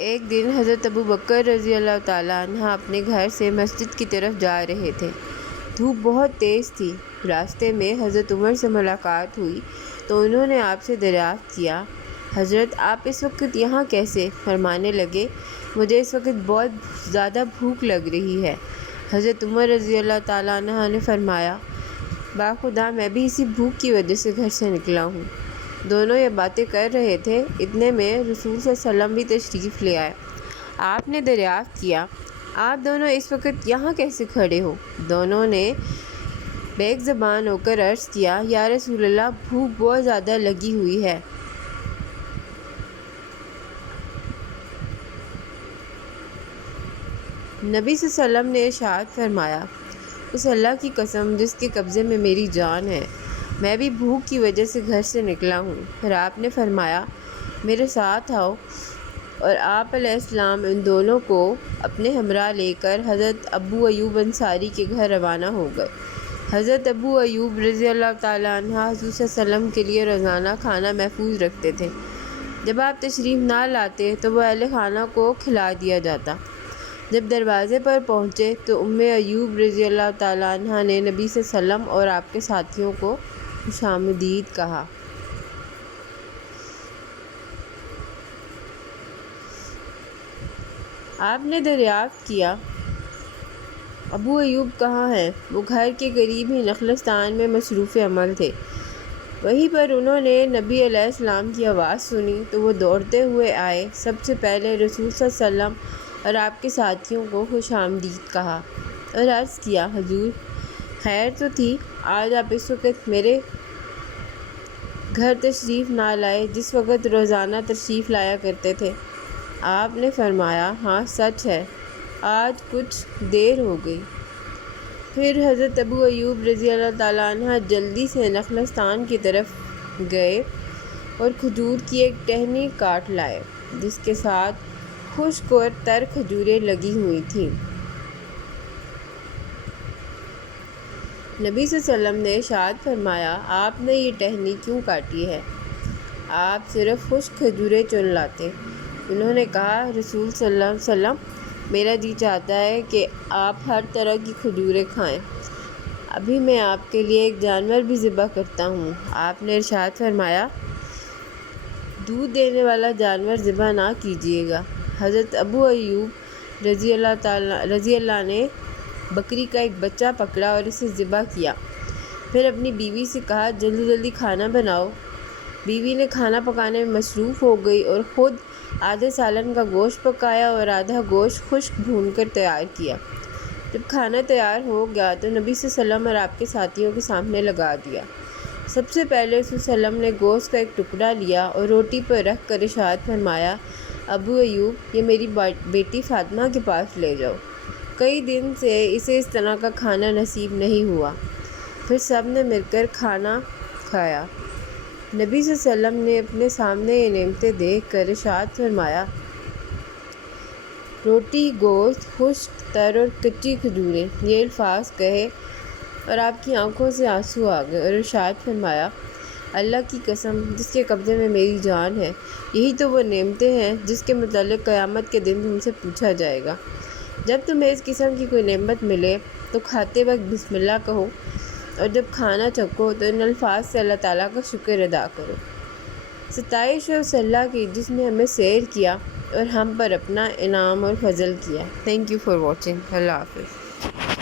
ایک دن حضرت ابو بکر رضی اللہ تعالیٰ عنہ اپنے گھر سے مسجد کی طرف جا رہے تھے۔ دھوپ بہت تیز تھی۔ راستے میں حضرت عمر سے ملاقات ہوئی تو انہوں نے آپ سے دریافت کیا، حضرت آپ اس وقت یہاں کیسے؟ فرمانے لگے، مجھے اس وقت بہت زیادہ بھوک لگ رہی ہے۔ حضرت عمر رضی اللہ تعالیٰ عنہ نے فرمایا، باخدا میں بھی اسی بھوک کی وجہ سے گھر سے نکلا ہوں۔ دونوں یہ باتیں کر رہے تھے، اتنے میں رسول صلی اللہ علیہ وسلم بھی تشریف لے آئے۔ آپ نے دریافت کیا، آپ دونوں اس وقت یہاں کیسے کھڑے ہو؟ دونوں نے بیک زبان ہو کر عرض کیا، یا رسول اللہ، بھوک بہت زیادہ لگی ہوئی ہے۔ نبی صلی اللہ علیہ وسلم نے ارشاد فرمایا، اس اللہ کی قسم جس کے قبضے میں میری جان ہے، میں بھی بھوک کی وجہ سے گھر سے نکلا ہوں۔ پھر آپ نے فرمایا، میرے ساتھ آؤ، اور آپ علیہ السلام ان دونوں کو اپنے ہمراہ لے کر حضرت ابو ایوب انصاری کے گھر روانہ ہو گئے۔ حضرت ابو ایوب رضی اللہ تعالیٰ عنہ حضور صلی اللہ علیہ وسلم کے لیے روزانہ کھانا محفوظ رکھتے تھے۔ جب آپ تشریف نہ لاتے تو وہ اہل خانہ کو کھلا دیا جاتا۔ جب دروازے پر پہنچے تو ایوب رضی اللہ تعالیٰ عنہ نے نبی صلی اللہ علیہ وسلم اور آپ کے ساتھیوں کو خوش آمدید کہا۔ آپ نے دریافت کیا، ابو ایوب کہاں ہیں؟ وہ گھر کے قریب ہی نخلستان میں مصروف عمل تھے۔ وہیں پر انہوں نے نبی علیہ السلام کی آواز سنی تو وہ دوڑتے ہوئے آئے، سب سے پہلے رسول صلی اللہ علیہ وسلم اور آپ کے ساتھیوں کو خوش آمدید کہا اور عرض کیا، حضور خیر تو تھی، آج آپ اس وقت میرے گھر تشریف نہ لائے جس وقت روزانہ تشریف لایا کرتے تھے۔ آپ نے فرمایا، ہاں سچ ہے، آج کچھ دیر ہو گئی۔ پھر حضرت ابو ایوب رضی اللہ تعالیٰ عنہ جلدی سے نخلستان کی طرف گئے اور کھجور کی ایک ٹہنی کاٹ لائے جس کے ساتھ خشک اور تر کھجوریں لگی ہوئی تھیں۔ نبی صلی اللہ علیہ وسلم نے ارشاد فرمایا، آپ نے یہ ٹہنی کیوں کاٹی ہے؟ آپ صرف خشک کھجوریں چن لاتے۔ انہوں نے کہا، رسول صلی اللہ علیہ وسلم، میرا جی چاہتا ہے کہ آپ ہر طرح کی کھجوریں کھائیں۔ ابھی میں آپ کے لیے ایک جانور بھی ذبح کرتا ہوں۔ آپ نے ارشاد فرمایا، دودھ دینے والا جانور ذبح نہ کیجیے گا۔ حضرت ابو ایوب رضی اللہ نے بکری کا ایک بچہ پکڑا اور اسے ذبح کیا، پھر اپنی بیوی سے کہا، جلدی جلدی کھانا بناؤ۔ بیوی نے کھانا پکانے میں مصروف ہو گئی اور خود آدھے سالن کا گوشت پکایا اور آدھا گوشت خشک بھون کر تیار کیا۔ جب کھانا تیار ہو گیا تو نبی صلی اللہ علیہ وسلم اور آپ کے ساتھیوں کے سامنے لگا دیا۔ سب سے پہلے رسول صلی اللہ علیہ وسلم نے گوشت کا ایک ٹکڑا لیا اور روٹی پر رکھ کر ارشاد فرمایا، ابو ایوب، یہ میری بیٹی فاطمہ کے پاس لے جاؤ، کئی دن سے اسے اس طرح کا کھانا نصیب نہیں ہوا۔ پھر سب نے مل کر کھانا کھایا۔ نبی صلی اللہ علیہ وسلم نے اپنے سامنے یہ نعمتیں دیکھ کر ارشاد فرمایا، روٹی، گوشت، خشک، تر اور کچی کھجوریں، یہ الفاظ کہے اور آپ کی آنکھوں سے آنسو آ گئے اور ارشاد فرمایا، اللہ کی قسم جس کے قبضے میں میری جان ہے، یہی تو وہ نعمتیں ہیں جس کے متعلق قیامت کے دن تم سے پوچھا جائے گا۔ جب تمہیں اس قسم کی کوئی نعمت ملے تو کھاتے وقت بسم اللہ کہو، اور جب کھانا چکھو تو ان الفاظ سے اللہ تعالیٰ کا شکر ادا کرو۔ ستائش ہے اس اللہ کی جس نے ہمیں سیر کیا اور ہم پر اپنا انعام اور فضل کیا۔ Thank you for watching. اللہ حافظ۔